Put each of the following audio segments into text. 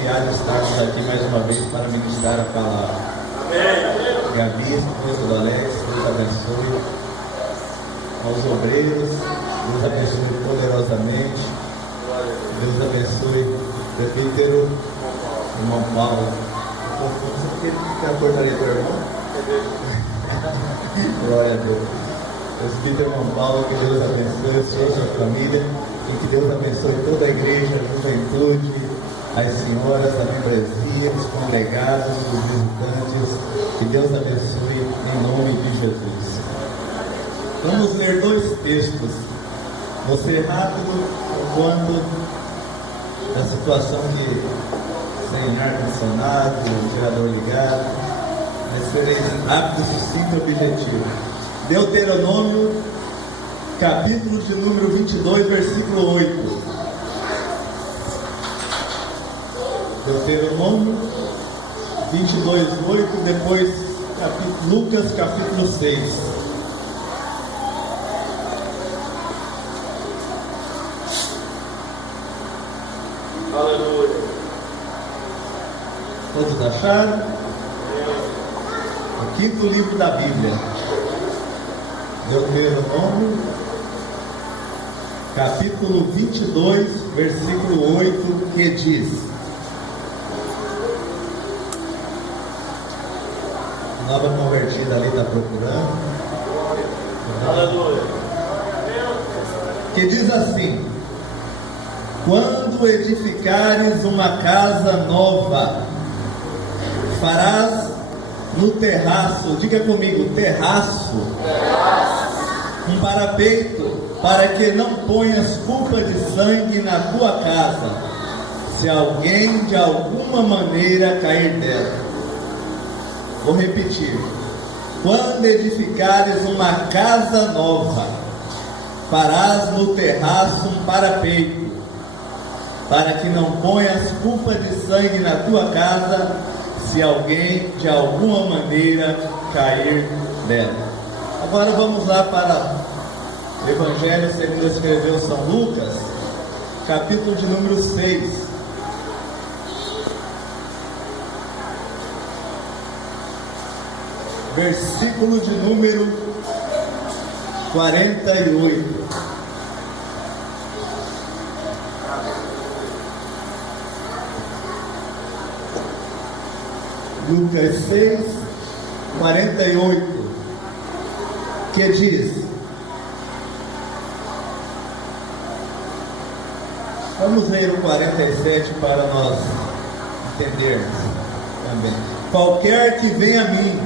confiar de estarmos aqui mais uma vez para ministrar a palavra. Gabi, Deus do Alex, Deus abençoe. Aos obreiros, Deus abençoe poderosamente. Deus abençoe o presbítero, irmão Paulo. Você quer a portaria do irmão? Glória a Deus. Presbítero irmão Paulo, que Deus abençoe a sua família e que Deus abençoe toda a igreja, a juventude, as senhoras, a membresia, os congregados, os visitantes. Que Deus abençoe em nome de Jesus. Vamos ler dois textos. Vou ser rápido enquanto a situação de sem ar-condicionado, gerador ligado, mas serei rápido, sucinto e objetivo. Deuteronômio, capítulo de número 22, versículo 8. Deuteronômio 22, 8, depois Lucas, capítulo 6. Aleluia. Todos acharam? O quinto livro da Bíblia. Deuteronômio, capítulo 22, versículo 8, que diz: Nova convertida ali está procurando. Aleluia. Que diz assim: quando edificares uma casa nova, farás no terraço, diga comigo, terraço, um parapeito, para que não ponhas culpa de sangue na tua casa, se alguém de alguma maneira cair dela. Vou repetir: quando edificares uma casa nova, farás no terraço um parapeito, para que não ponhas culpa de sangue na tua casa, se alguém de alguma maneira cair dela. Agora vamos lá para o Evangelho segundo escreveu São Lucas, capítulo de número 6. Versículo de número 48. Lucas 6, 48, que diz: vamos ler o 47 para nós entendermos também. Qualquer que vem a mim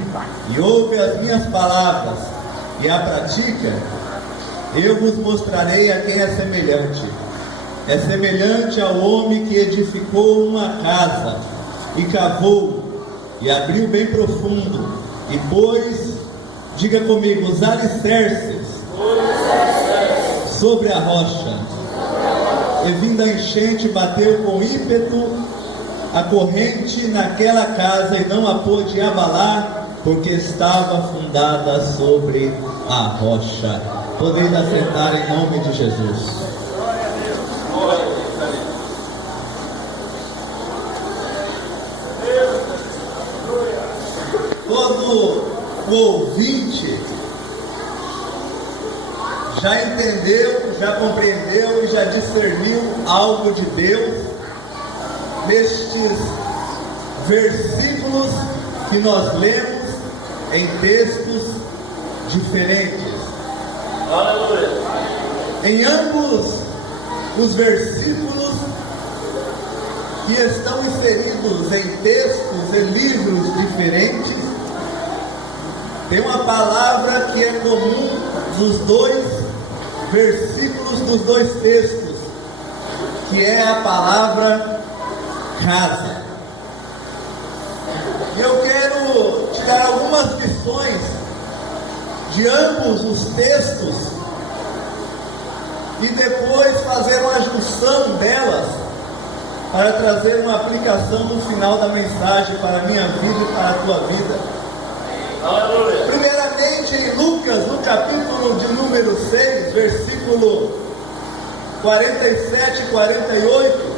e ouve as minhas palavras e a pratica, eu vos mostrarei a quem é semelhante. É semelhante ao homem que edificou uma casa e cavou e abriu bem profundo e pôs, diga comigo, os alicerces sobre a rocha. E vindo a enchente, bateu com ímpeto a corrente naquela casa e não a pôde abalar, porque estava fundada sobre a rocha. Podeis assentar em nome de Jesus. Todo o ouvinte já entendeu, já compreendeu e já discerniu algo de Deus nestes versículos que nós lemos em textos diferentes. Aleluia. Em ambos os versículos que estão inseridos em textos e livros diferentes, tem uma palavra que é comum nos dois versículos dos dois textos, que é a palavra casa. E eu quero tirar algumas lições de ambos os textos e depois fazer uma junção delas para trazer uma aplicação no final da mensagem para a minha vida e para a tua vida. Aleluia. Primeiramente em Lucas, no capítulo de número 6, versículo 47 e 48,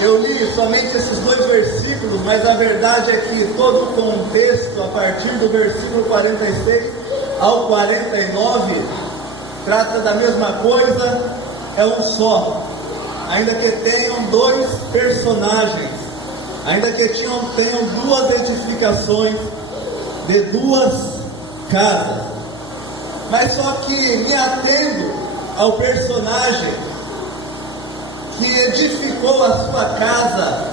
Eu li somente esses 2 versículos, mas a verdade é que todo o contexto, a partir do versículo 46 ao 49, trata da mesma coisa, é um só. Ainda que tenham 2 personagens, ainda que tenham 2 edificações de 2 casas, mas só que me atendo ao personagem que edificou a sua casa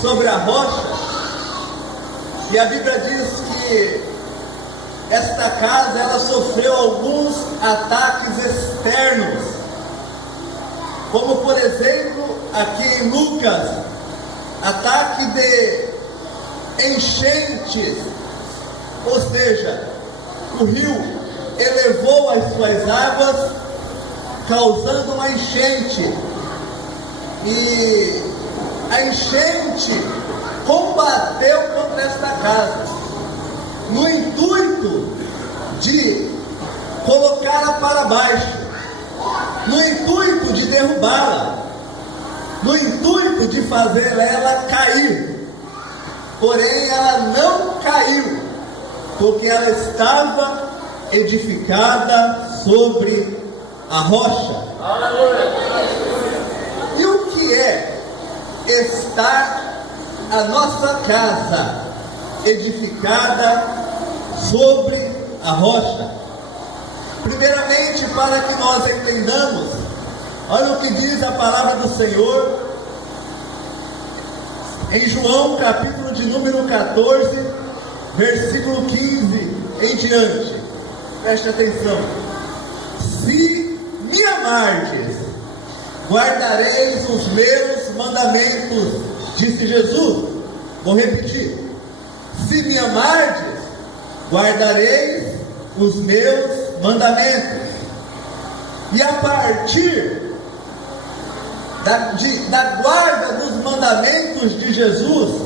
sobre a rocha, e a Bíblia diz que esta casa ela sofreu alguns ataques externos, como por exemplo aqui em Lucas, ataque de enchentes, ou seja, o rio elevou as suas águas, causando uma enchente, e a enchente combateu contra esta casa, no intuito de colocá-la para baixo, no intuito de derrubá-la, no intuito de fazer ela cair. Porém ela não caiu, porque ela estava edificada sobre a rocha. E o que é estar a nossa casa edificada sobre a rocha? Primeiramente, para que nós entendamos, olha o que diz a palavra do Senhor em João, capítulo de número 14, versículo 15 em diante. Preste atenção. Se me amardes, guardareis os meus mandamentos, disse Jesus. Vou repetir. Se me amardes, guardareis os meus mandamentos. E a partir da guarda dos mandamentos de Jesus,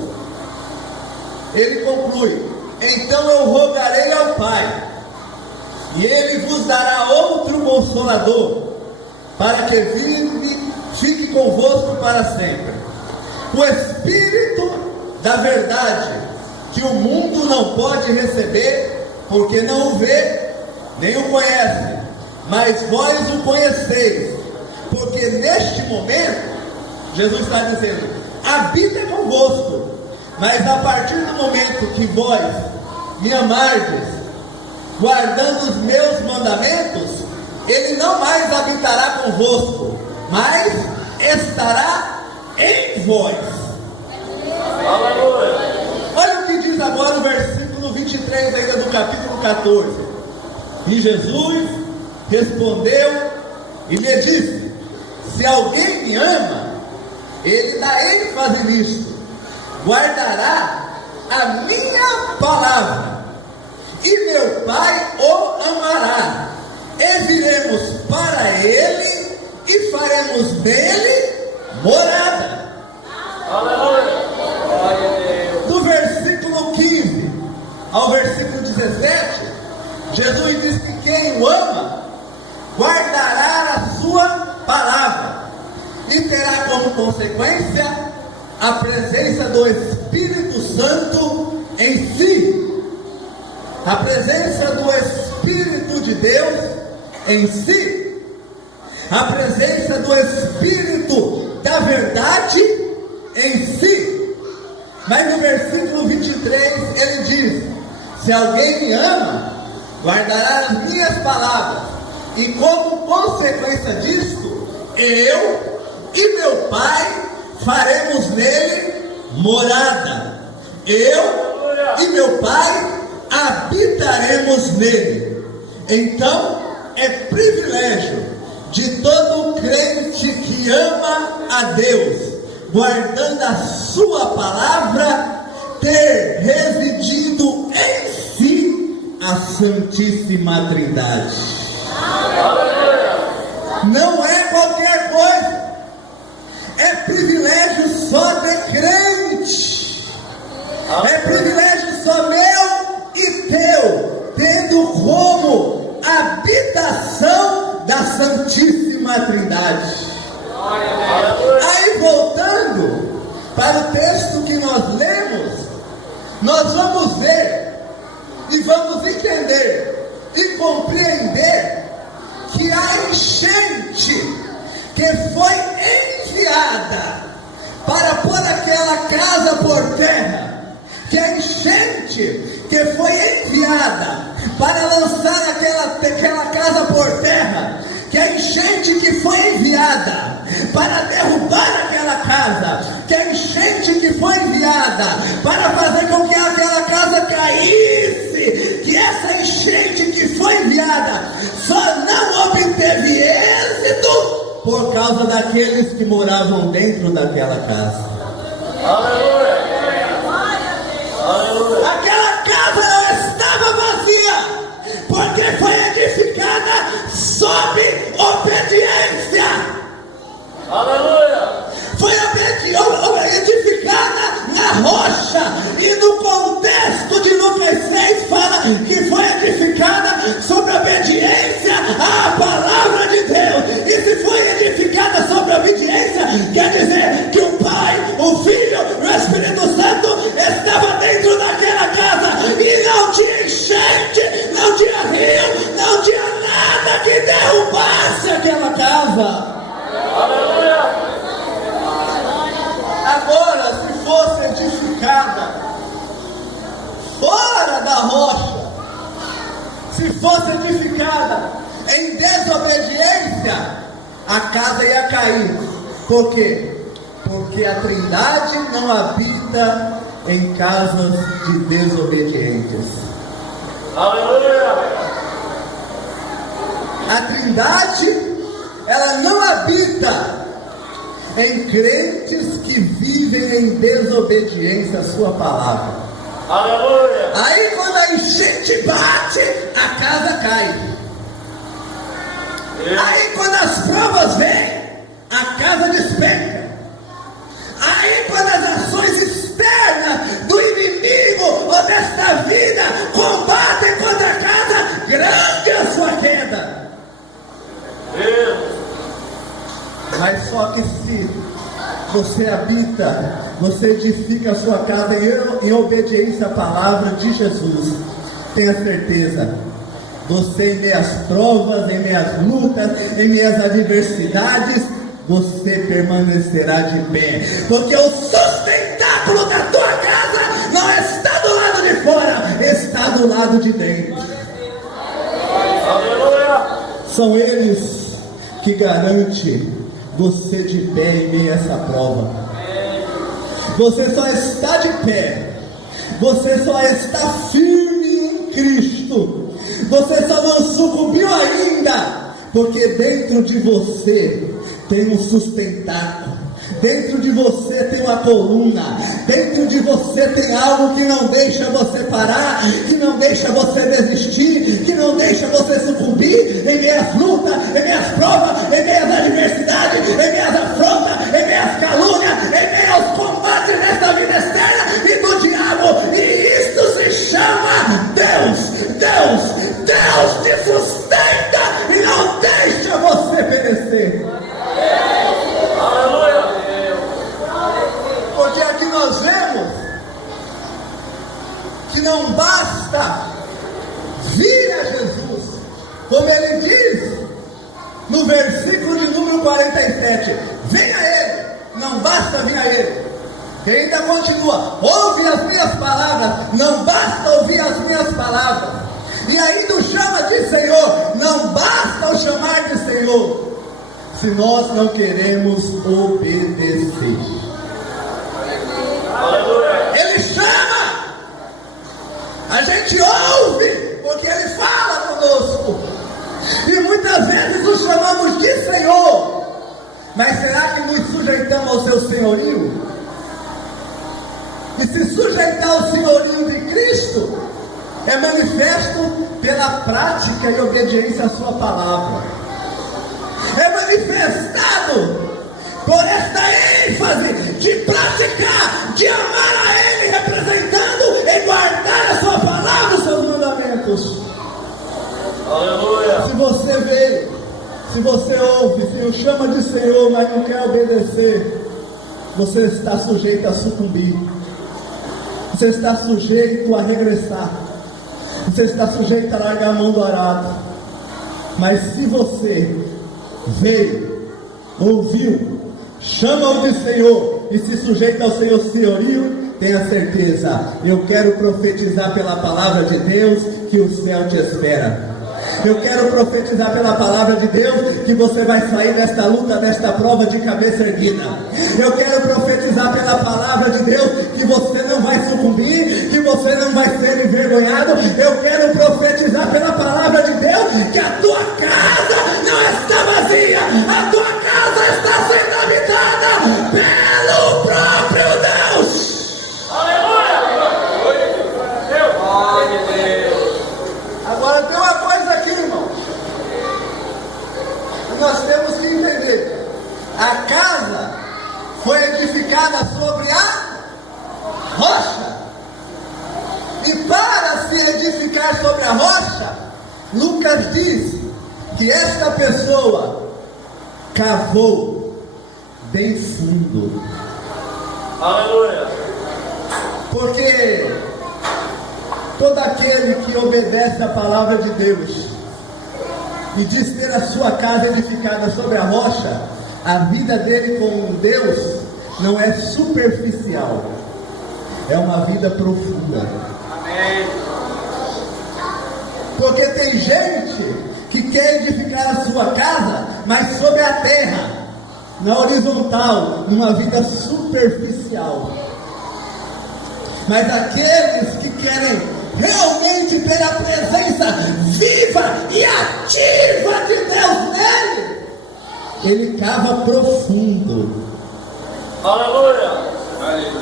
ele conclui: então eu rogarei ao Pai, e ele vos dará outro Consolador, para que fique convosco para sempre. O Espírito da verdade, que o mundo não pode receber, porque não o vê, nem o conhece, mas vós o conheceis, porque neste momento, Jesus está dizendo, habita convosco, mas a partir do momento que vós me amardes, guardando os meus mandamentos, ele não mais habitará convosco, mas estará em vós. Olha o que diz agora o versículo 23 ainda do capítulo 14. E Jesus respondeu e lhe disse: se alguém me ama, ele dá ênfase nisto, guardará a minha palavra, e meu Pai o amará, e viremos para ele e faremos nele morada. Do versículo 15 ao versículo 17, Jesus diz que quem o ama guardará a sua palavra e terá como consequência a presença do Espírito Santo em si. A presença do Espírito de Deus em si, a presença do Espírito da verdade em si. Mas no versículo 23 ele diz: se alguém me ama, guardará as minhas palavras, e como consequência disto, eu e meu Pai faremos nele morada. Eu e meu Pai habitaremos nele. Então é privilégio de todo crente que ama a Deus, guardando a sua palavra, ter residido em si a Santíssima Trindade. Não é qualquer coisa, é privilégio só de crente, é privilégio só meu e teu, tendo como habitação da Santíssima Trindade. Aí voltando o texto que nós lemos, nós vamos ver e vamos entender e compreender que a enchente que foi enviada para pôr aquela casa por terra, que a enchente que foi enviada para lançar aquela casa por terra, que a enchente que foi enviada para derrubar aquela casa, que a enchente que foi enviada para fazer com que aquela casa caísse, que essa enchente que foi enviada só não obteve êxito por causa daqueles que moravam dentro daquela casa. Aleluia. Aleluia. Aquela casa não estava vazia, porque foi edificada sob obediência. Aleluia. Foi edificada na rocha. E no contexto de Lucas 6 fala que foi edificada sob obediência à palavra de Deus. E se foi edificada sob obediência, quer dizer que o Pai, o Filho e o Espírito Santo estava dentro daquela casa. E não tinha enchente, não tinha rio, não tinha nada que derrubasse aquela casa. Aleluia. Agora, se fosse edificada fora da rocha, se fosse edificada em desobediência, a casa ia cair. Por quê? Porque a Trindade não habita em casas de desobedientes. Aleluia. A Trindade, ela não habita em crentes que vivem em desobediência à sua palavra. Aleluia. Aí quando a enchente bate, a casa cai. Aí quando as provas vêm, a casa despenca. Aí quando as ações externas do inimigo ou desta vida combatem contra a casa, grande é a sua queda. Mas só que se você habita, você edifica a sua casa em obediência à palavra de Jesus, tenha certeza, você em meias provas, em meias lutas, em meias adversidades, você permanecerá de pé, porque o sustentáculo da tua casa não está do lado de fora, está do lado de dentro. Aleluia. São eles que garantem você de pé em meio a essa prova. Você só está de pé, você só está firme em Cristo, você só não sucumbiu ainda, porque dentro de você tem um sustentáculo, dentro de você tem uma coluna, dentro de você tem algo que não deixa você parar, que não deixa você desistir, que não deixa você sucumbir em meias lutas, em meias provas, em meias adversidades, em meias afrontas, em meias calúnias, em meio aos combates desta vida externa e do diabo. E isto se chama Deus. Deus te sustenta e não deixa você perecer. Porque aqui nós vemos que não basta vir a Jesus, como ele diz no versículo de número 47, venha a ele, não basta vir a ele. E ainda continua, ouve as minhas palavras, não basta ouvir as minhas palavras. E ainda o chama de Senhor, não basta o chamar de Senhor, se nós não queremos obedecer. Ele chama, a gente ouve, porque ele fala conosco, e muitas vezes o chamamos de Senhor, mas será que nos sujeitamos ao seu senhorio? E se sujeitar ao senhorio de Cristo é manifesto pela prática e obediência à sua palavra, é manifestado por esta ênfase de praticar, de amar a Ele, representando e guardar a sua palavra, os seus mandamentos. Aleluia. Se você veio, se você ouve, se o chama de Senhor, mas não quer obedecer, você está sujeito a sucumbir. Você está sujeito a regressar. Você está sujeito a largar a mão do arado. Mas se você veio, ouviu, chama-o de Senhor e se sujeita ao seu senhorio, tenha certeza, eu quero profetizar pela palavra de Deus que o céu te espera. Eu quero profetizar pela palavra de Deus que você vai sair desta luta, desta prova de cabeça erguida. Eu quero profetizar pela palavra de Deus que você não vai sucumbir, que você não vai ser envergonhado. Eu quero profetizar pela palavra de Deus que a tua casa não está vazia, a tua casa está sendo habitada pelo próprio Deus. Aleluia! Glória a Deus! Agora tem uma coisa aqui, irmãos, que nós temos que entender. A casa foi edificada sobre a rocha. E para se edificar sobre a rocha, Lucas diz que esta pessoa cavou bem fundo. Aleluia! Porque todo aquele que obedece a palavra de Deus e diz ter a sua casa edificada sobre a rocha, a vida dele com Deus não é superficial, é uma vida profunda. Amém! Porque tem gente que quer edificar a sua casa, mas sobre a terra, na horizontal, numa vida superficial. Mas aqueles que querem realmente ter a presença viva e ativa de Deus nele, ele cava profundo. Aleluia!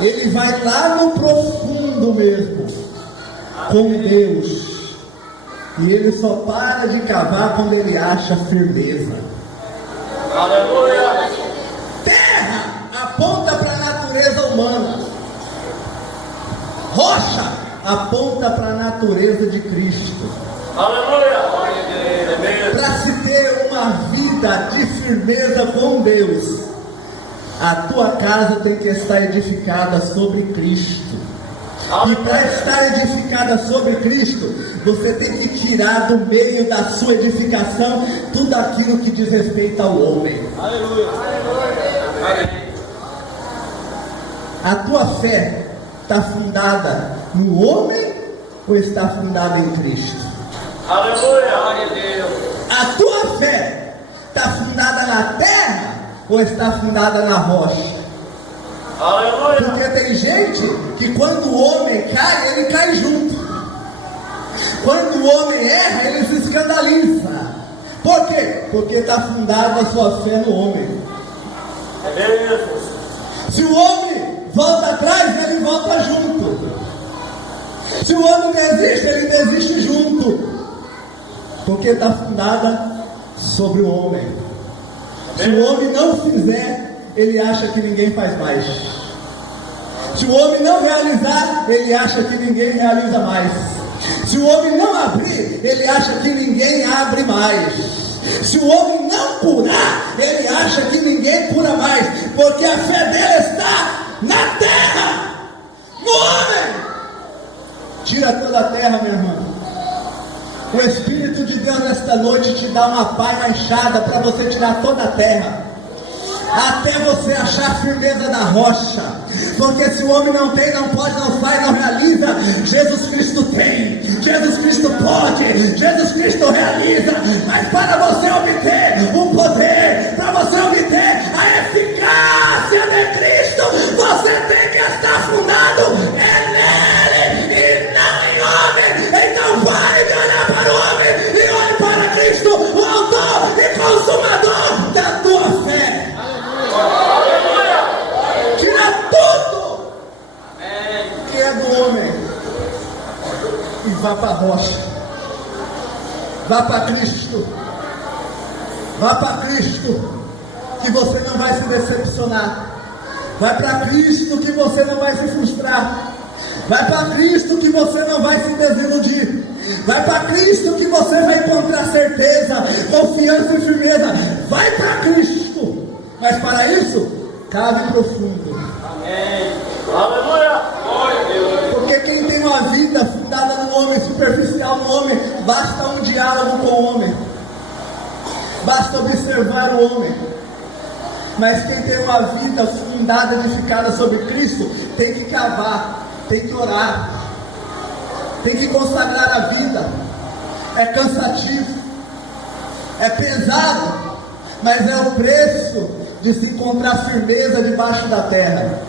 Ele vai lá no profundo mesmo, com Deus. E ele só para de cavar quando ele acha firmeza. Aleluia! Terra aponta para a natureza humana. Rocha aponta para a natureza de Cristo. Aleluia! Para se ter uma vida de firmeza com Deus, a tua casa tem que estar edificada sobre Cristo. E para estar edificada sobre Cristo, você tem que tirar do meio da sua edificação tudo aquilo que diz respeito ao homem. Aleluia! A tua fé está fundada no homem ou está fundada em Cristo? Aleluia! A tua fé está fundada na terra ou está fundada na rocha? Aleluia! Porque tem gente que quando o homem cai, ele cai junto. Quando o homem erra, ele se escandaliza. Por quê? Porque está fundada a sua fé no homem. Se o homem volta atrás, ele volta junto. Se o homem desiste, ele desiste junto. Porque está fundada sobre o homem. Se o homem não fizer, ele acha que ninguém faz mais. Se o homem não realizar, ele acha que ninguém realiza mais. Se o homem não abrir, ele acha que ninguém abre mais. Se o homem não curar, ele acha que ninguém cura mais. Porque a fé dele está na terra, no homem. Tira toda a terra, meu irmão. O Espírito de Deus nesta noite te dá uma pá e uma enxada para você tirar toda a terra, até você achar a firmeza da rocha. Porque se o homem não tem, não pode, não faz, não realiza, Jesus Cristo tem, Jesus Cristo pode, Jesus Cristo realiza. Mas para você obter um poder, para você obter a eficácia de Cristo, você tem que estar fundado nele e não em homem. Então pare de olhar para o homem e olhe para Cristo, o autor e consumador da tua fé. Tira tudo que é do homem e vá para a rocha. Vá para Cristo. Vá para Cristo, que você não vai se decepcionar. Vai para Cristo, que você não vai se frustrar. Vai para Cristo, que você não vai se desiludir. Vai para Cristo, que você vai encontrar certeza, confiança e firmeza. Vai para Cristo. Mas para isso, cave profundo. Aleluia. Porque quem tem uma vida fundada no homem, superficial no homem, basta um diálogo com o homem, basta observar o homem. Mas quem tem uma vida fundada, edificada sobre Cristo, tem que cavar, tem que orar, tem que consagrar a vida. É cansativo, é pesado, mas é o preço de se encontrar firmeza debaixo da terra.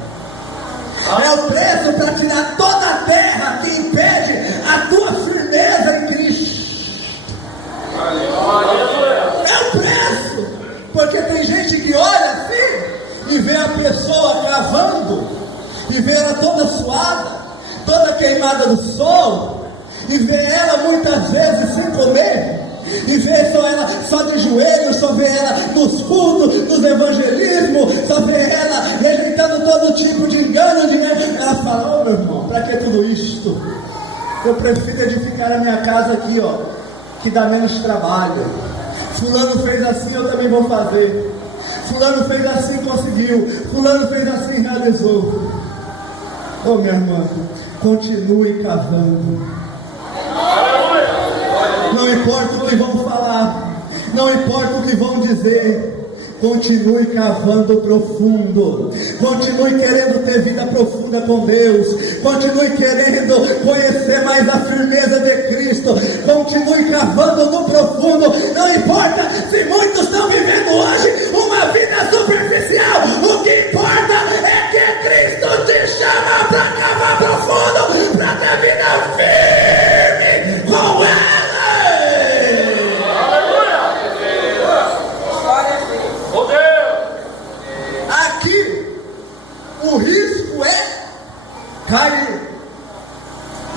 É o preço para tirar toda a terra que impede a tua firmeza em Cristo. É o preço, porque tem gente que olha assim e vê a pessoa cavando, e vê ela toda suada, toda queimada do sol, e vê ela muitas vezes sem comer, e vê só ela só de joelhos, só vê ela nos cultos, nos evangelismos, só vê ela rejeitando todo tipo de engano, ela fala: ô meu irmão, para que tudo isto? Eu prefiro edificar a minha casa aqui, ó, que dá menos trabalho. Fulano fez assim, eu também vou fazer. Fulano fez assim, conseguiu. Fulano fez assim, realizou. Ô minha irmã, continue cavando. Não importa o que vão falar, não importa o que vão dizer, continue cavando profundo, continue querendo ter vida profunda com Deus, continue querendo conhecer mais a firmeza de Cristo, continue cavando no profundo. Não importa se muitos estão vivendo hoje uma vida superficial, o que importa é que Cristo te chama para cavar profundo, para ter vida firme com Ele. O risco é cair,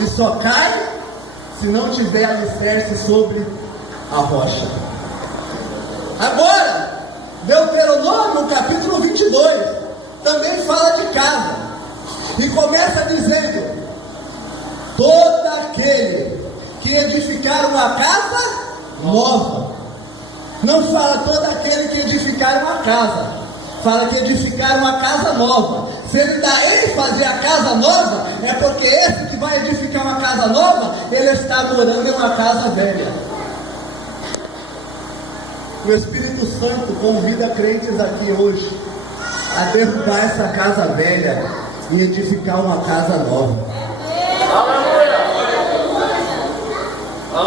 e só cai se não tiver alicerce sobre a rocha. Agora, Deuteronômio capítulo 22 também fala de casa, e começa dizendo: todo aquele que edificar uma casa nova. Não fala todo aquele que edificar uma casa, fala que edificar uma casa nova. Se ele dá ênfase à casa nova, é porque esse que vai edificar uma casa nova, ele está morando em uma casa velha. O Espírito Santo convida crentes aqui hoje a derrubar essa casa velha e edificar uma casa nova.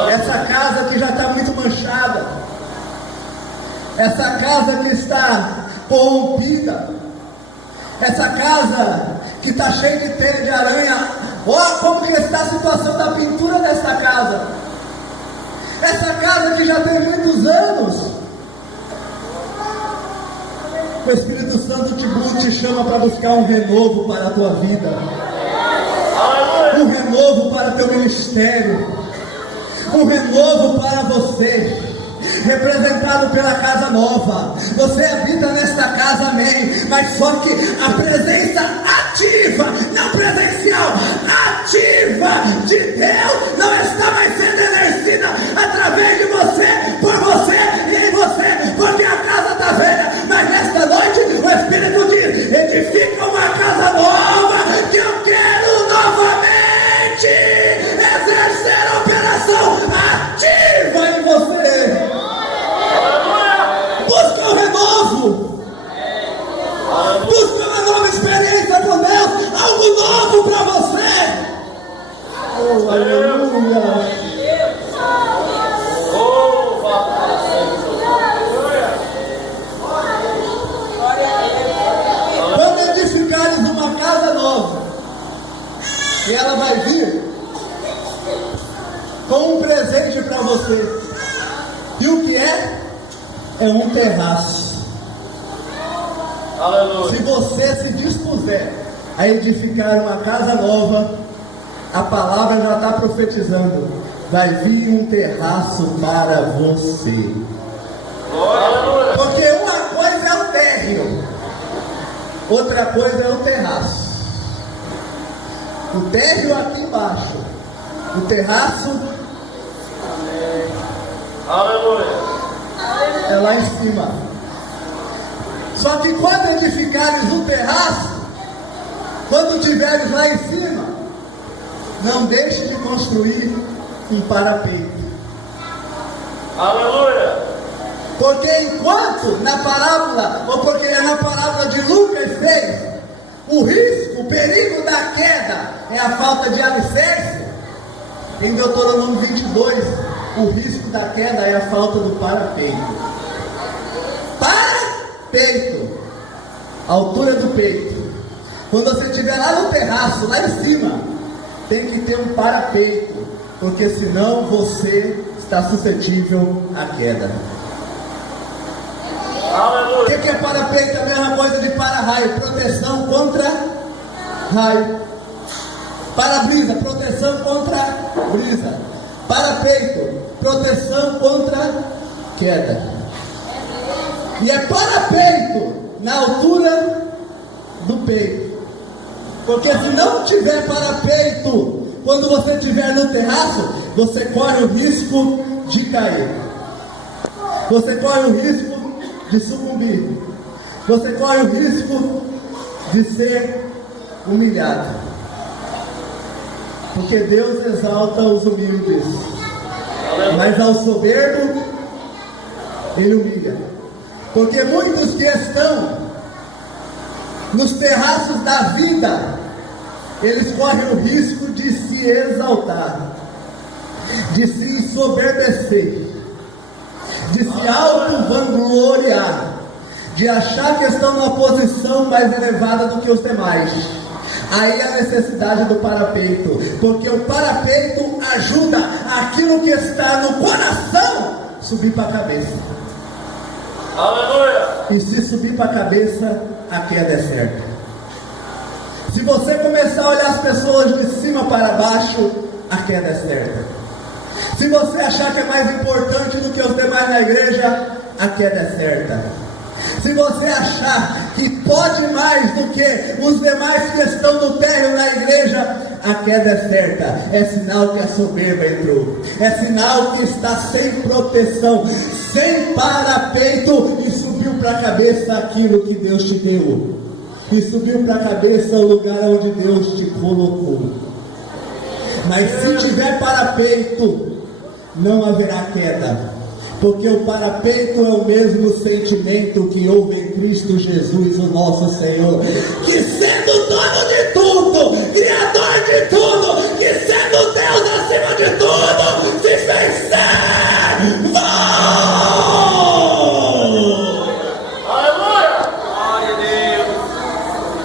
Essa casa que já está muito manchada, essa casa que está corrompida, essa casa que está cheia de teia de aranha. Olha como que está a situação da pintura dessa casa. Essa casa que já tem muitos anos. O Espírito Santo te chama para buscar um renovo para a tua vida, um renovo para o teu ministério, um renovo para você, representado pela casa nova. Você habita nesta casa, amém, mas só que a presença ativa, não presencial, ativa de Deus não está mais sendo exercida através de você, por você e em você, porque a casa está velha. Mas nesta noite o Espírito diz: edifica uma casa nova, que eu quero novamente exercer a operação ativa em você. Busca um renovo, busca uma nova experiência com Deus, algo novo para você. Oh, aleluia. Quando edificares uma casa nova, e ela vai vir com um presente para você, e o que é? É um terraço. Aleluia. Se você se dispuser a edificar uma casa nova, a palavra já está profetizando: vai vir um terraço para você. Aleluia. Porque uma coisa é o térreo, outra coisa é o terraço. O térreo aqui embaixo, o terraço, aleluia, é lá em cima. Só que quando edificares um terraço, Quando estiveres lá em cima, não deixe de construir um parapeito. Aleluia. Porque enquanto na parábola, ou porque é na parábola de Lucas 6, o risco, o perigo da queda é a falta de alicerce, em Deuteronômio 22, o risco da queda é a falta do parapeito. Parapeito, altura do peito. Quando você estiver lá no terraço, lá em cima, tem que ter um parapeito, porque senão você está suscetível à queda. O que é parapeito? É a mesma coisa de para-raio, proteção contra raio. Para-brisa, proteção contra brisa. Parapeito, proteção contra queda. E é parapeito na altura do peito. Porque se não tiver parapeito, quando você estiver no terraço, você corre o risco de cair. Você corre o risco de sucumbir. Você corre o risco de ser humilhado. Porque Deus exalta os humildes, mas ao soberbo Ele humilha. Porque muitos que estão nos terraços da vida, eles correm o risco de se exaltar, de se ensoberbecer, de se auto-vangloriar, de achar que estão numa posição mais elevada do que os demais. Aí a necessidade do parapeito, porque o parapeito ajuda aquilo que está no coração subir para a cabeça. Aleluia. E se subir para a cabeça, a queda é certa. Se você começar a olhar as pessoas de cima para baixo, a queda é certa. Se você achar que é mais importante do que os demais na igreja, a queda é certa. Se você achar que pode mais do que os demais que estão no térreo na igreja, a queda é certa. É sinal que a soberba entrou. É sinal que está sem proteção, sem parapeito, e subiu para a cabeça aquilo que Deus te deu. E subiu para a cabeça o lugar onde Deus te colocou. Mas se tiver parapeito, não haverá queda. Porque o parapeito é o mesmo sentimento que houve em Cristo Jesus, o nosso Senhor, que sendo dono de tudo, criador de tudo, que sendo Deus acima de tudo, se fez servo. Aleluia. Glória a Deus.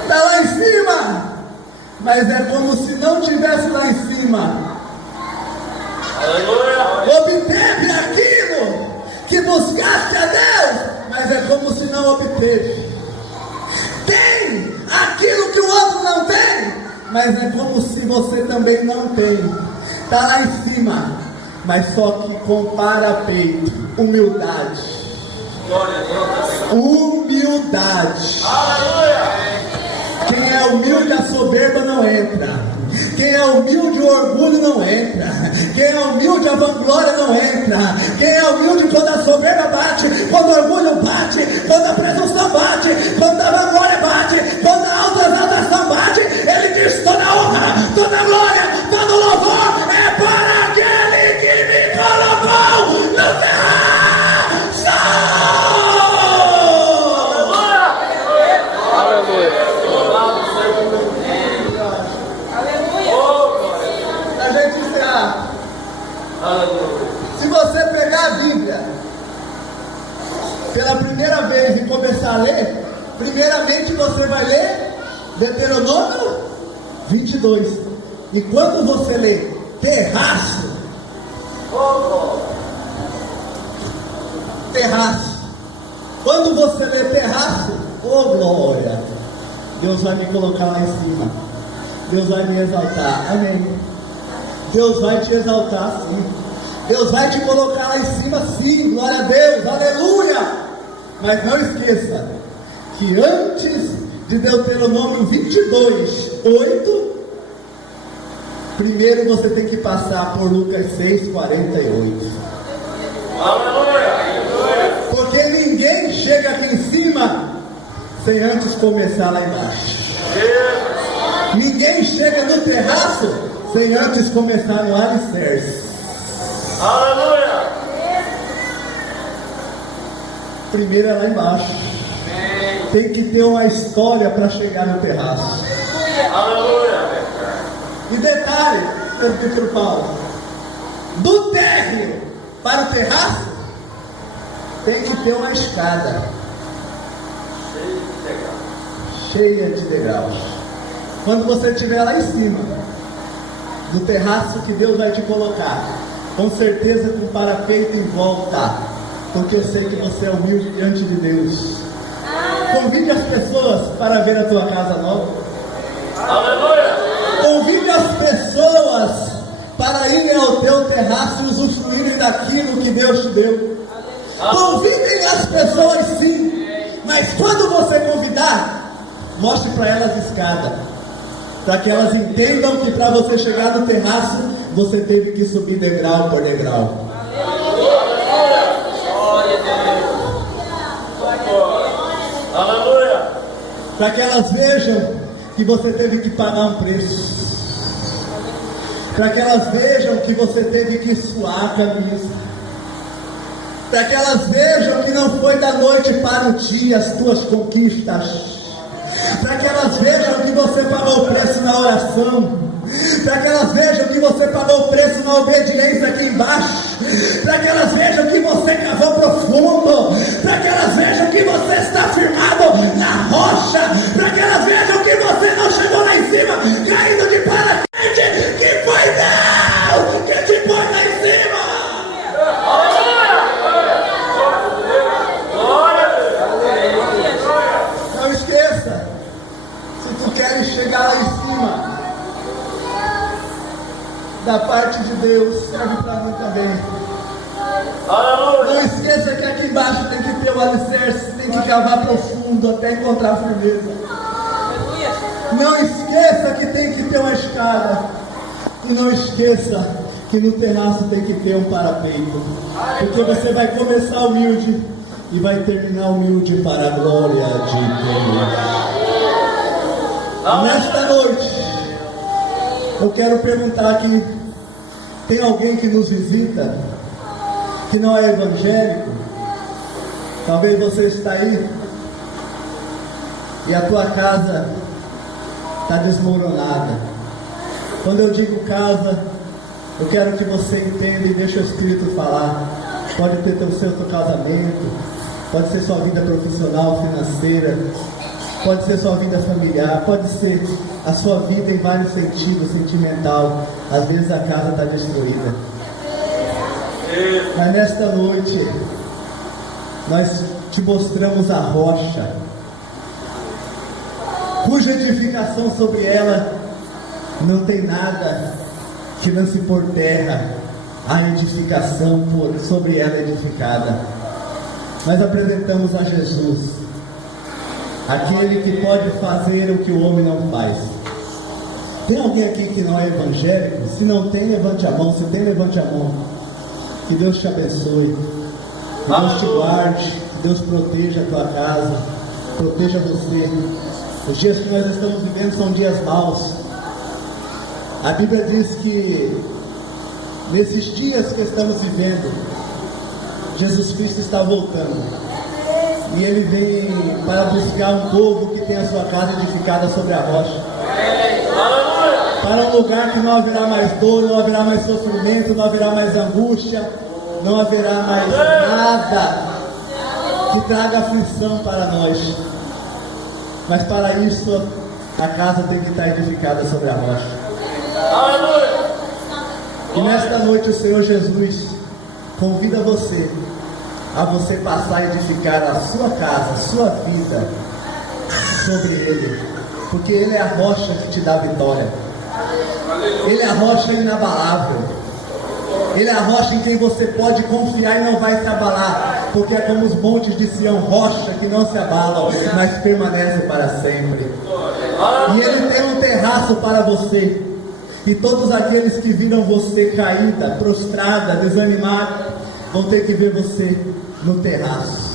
Está lá em cima, mas é como se não estivesse lá em cima. Aleluia. Obteve aquilo que buscaste a Deus, mas é como se não obteve. Tem aquilo que o outro não tem, mas é como se você também não tem. Está lá em cima, mas só que com parapeito, humildade. Glória a Deus. Humildade. Aleluia. Quem é humilde, a soberba não entra. Quem é humilde, o orgulho não entra. Quem é humilde, a vanglória não entra. Quem é humilde, quando a soberba bate, quando o orgulho bate, quando a presunção bate, quando a vanglória bate, quando a autoexaltação bate, ele diz: toda honra, toda glória, todo louvor é para aquele que me colocou no terraço. Aleluia. A gente encerrar. Aleluia. Se você pegar a Bíblia pela primeira vez e começar a ler, primeiramente você vai ler Deuteronômio 22. E quando você lê terraço, quando você lê terraço, oh glória, Deus vai me colocar lá em cima. Deus vai me exaltar. Amém. Deus vai te exaltar, sim. Deus vai te colocar lá em cima, sim. Glória a Deus, aleluia. Mas não esqueça que antes de Deuteronômio 22, 8, primeiro você tem que passar por Lucas 6, 48. Aleluia. Porque ninguém chega aqui em cima sem antes começar lá embaixo. Ninguém chega no terraço sem antes começar no alicerce. Aleluia. Primeiro é lá embaixo. Tem que ter uma história para chegar no terraço. Aleluia. E detalhe, Pedro Paulo, do térreo para o terraço, tem que ter uma escada cheia de degraus. Quando você estiver lá em cima do terraço que Deus vai te colocar, com certeza com o parapeito em volta, porque eu sei que você é humilde diante de Deus. Convide as pessoas para ver a tua casa nova. Aleluia. Convide as pessoas para irem ao teu terraço e usufruírem daquilo que Deus te deu. Convidem as pessoas sim, mas quando você convidar, mostre para elas a escada, para que elas entendam que para você chegar no terraço, você teve que subir degrau por degrau. Aleluia. Para que elas vejam que você teve que pagar um preço. Para que elas vejam que você teve que suar a camisa. Para que elas vejam que não foi da noite para o dia as tuas conquistas. Para que elas vejam que você pagou o preço na oração. Para que elas vejam que você pagou o preço na obediência aqui embaixo. Para que elas vejam que você cavou profundo. Para que elas vejam que você está firmado na rocha. Para que elas vejam que você não chegou lá em cima caindo de paraquedas. Que foi Deus que te pôs lá em cima. Não esqueça, se tu queres chegar lá em cima, da parte de Deus, serve para mim também. Não esqueça que aqui embaixo tem que ter o alicerce, tem que cavar profundo até encontrar firmeza. Não esqueça que tem que ter uma escada. E não esqueça que no terraço tem que ter um parapeito. Porque você vai começar humilde e vai terminar humilde para a glória de Deus. Nesta noite, eu quero perguntar aqui, tem alguém que nos visita, que não é evangélico? Talvez você está aí e a tua casa está desmoronada. Quando eu digo casa, eu quero que você entenda e deixe o Espírito falar. Pode ter seu casamento, pode ser sua vida profissional, financeira, pode ser sua vida familiar, pode ser a sua vida em vários sentidos, sentimental. Às vezes a casa está destruída. Mas nesta noite, nós te mostramos a rocha, cuja edificação sobre ela não tem nada que lance por terra a edificação sobre ela edificada. Nós apresentamos a Jesus, aquele que pode fazer o que o homem não faz. Tem alguém aqui que não é evangélico? Se não tem, levante a mão. Se tem, levante a mão. Que Deus te abençoe, que Deus te guarde, que Deus proteja a tua casa, proteja você. Os dias que nós estamos vivendo são dias maus. A Bíblia diz que nesses dias que estamos vivendo, Jesus Cristo está voltando. E Ele vem para buscar um povo que tem a sua casa edificada sobre a rocha. Para um lugar que não haverá mais dor, não haverá mais sofrimento, não haverá mais angústia, não haverá mais nada que traga aflição para nós. Mas para isso, a casa tem que estar edificada sobre a rocha. E nesta noite o Senhor Jesus convida você a você passar a edificar a sua casa, a sua vida sobre Ele, porque Ele é a rocha que te dá vitória. Ele é a rocha inabalável. Ele é a rocha em quem você pode confiar e não vai se abalar, porque é como os montes de Sião, rocha que não se abalam, mas permanece para sempre. E Ele tem um terraço para você. E todos aqueles que viram você caída, prostrada, desanimada, vão ter que ver você no terraço.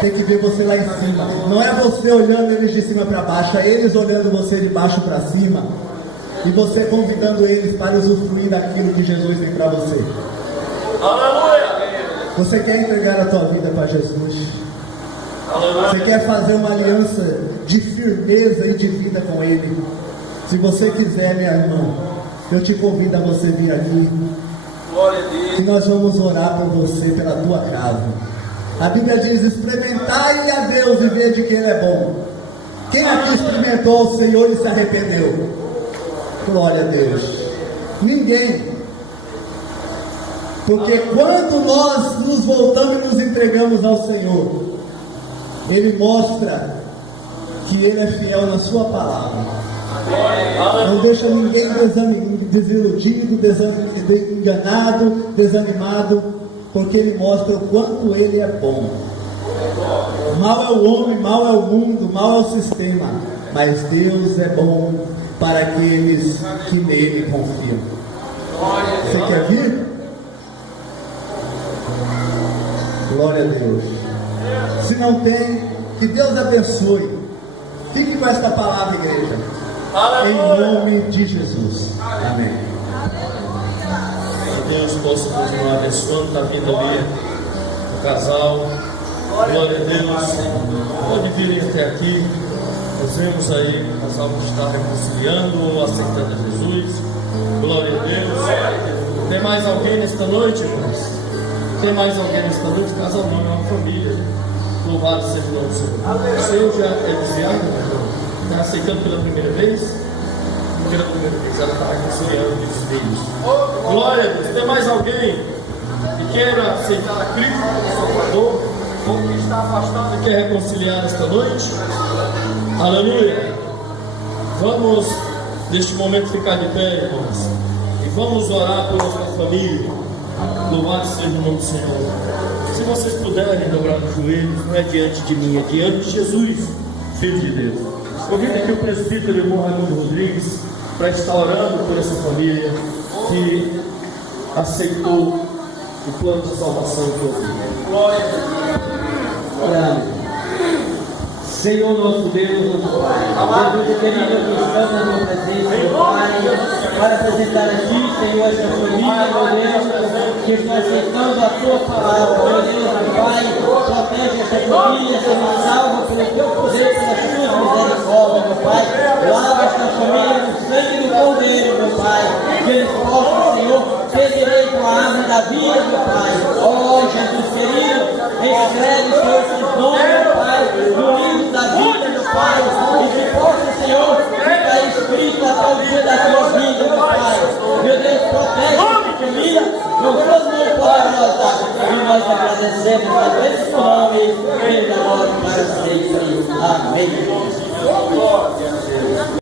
tem que ver você lá em cima. Não é você olhando eles de cima para baixo, é eles olhando você de baixo para cima. E você convidando eles para usufruir daquilo que Jesus tem para você. Aleluia. Você quer entregar a tua vida para Jesus? Aleluia. Você quer fazer uma aliança de firmeza e de vida com Ele? Se você quiser, minha irmã, eu te convido a você vir aqui. Glória a Deus. E nós vamos orar por você, pela tua casa. A Bíblia diz: experimentai a Deus e vede que Ele é bom. Quem aqui experimentou o Senhor e se arrependeu? Glória a Deus. Ninguém. Porque quando nós nos voltamos e nos entregamos ao Senhor, Ele mostra que Ele é fiel na sua palavra. Não deixa ninguém desiludido, enganado, desanimado, porque Ele mostra o quanto Ele é bom. Mal é o homem, mal é o mundo, mal é o sistema, mas Deus é bom para aqueles que nele confiam. Você quer vir? Glória a Deus. Se não tem, que Deus abençoe. Fique com esta palavra, igreja. Em nome de Jesus. Amém. Que Deus possa continuar abençoando. Está vindo ali o casal. Glória a Deus. Pode vir até aqui. Nós vemos aí o casal que está reconciliando ou aceitando a Jesus. Glória a Deus. Tem mais alguém nesta noite, irmãos? Tem mais alguém nesta noite? Casal não, é uma família. Louvado seja o nome do Senhor. O Senhor já é desviado, meu irmão? Está aceitando pela primeira vez? Pela primeira vez, ela está reconciliando os filhos. Glória a Deus. Tem mais alguém que queira aceitar a Cristo como Salvador? Ou que está afastado e quer reconciliar esta noite? Aleluia. Vamos, neste momento, ficar de pé, irmãos. E vamos orar pela nossa família. Louvado seja o nome do Senhor. Se vocês puderem dobrar os joelhos, não é diante de mim, é diante de Jesus, Filho de Deus. Convido aqui o presbítero irmão Raimundo Rodrigues para estar orando por essa família que aceitou o plano de salvação que eu vi. Glória a Deus. Oramos. Senhor nosso Deus, nosso Pai, Jesus querido, aqui estamos na tua presença, meu Pai, para apresentar a Ti, Senhor, essa família, meu Deus, que está aceitando a Tua palavra, meu Deus, meu Pai, protege essa família, Senhor, salva pelo Teu poder, pelas Tuas misericórdias, meu Pai, lava esta família no sangue do Cordeiro, meu Pai, que eles possam, Senhor, ter direito à árvore da vida, meu Pai. Oh, Jesus querido, escreve, Senhor, esses nomes, meu Pai, no livro da vida, meu Pai, e que possa, Senhor, ficar escrito até o dia da tua vida, meu Pai. Meu Deus, protege essa família, não somos poderosos, e nós agradecemos a esse nome, e agora para sempre. Amém.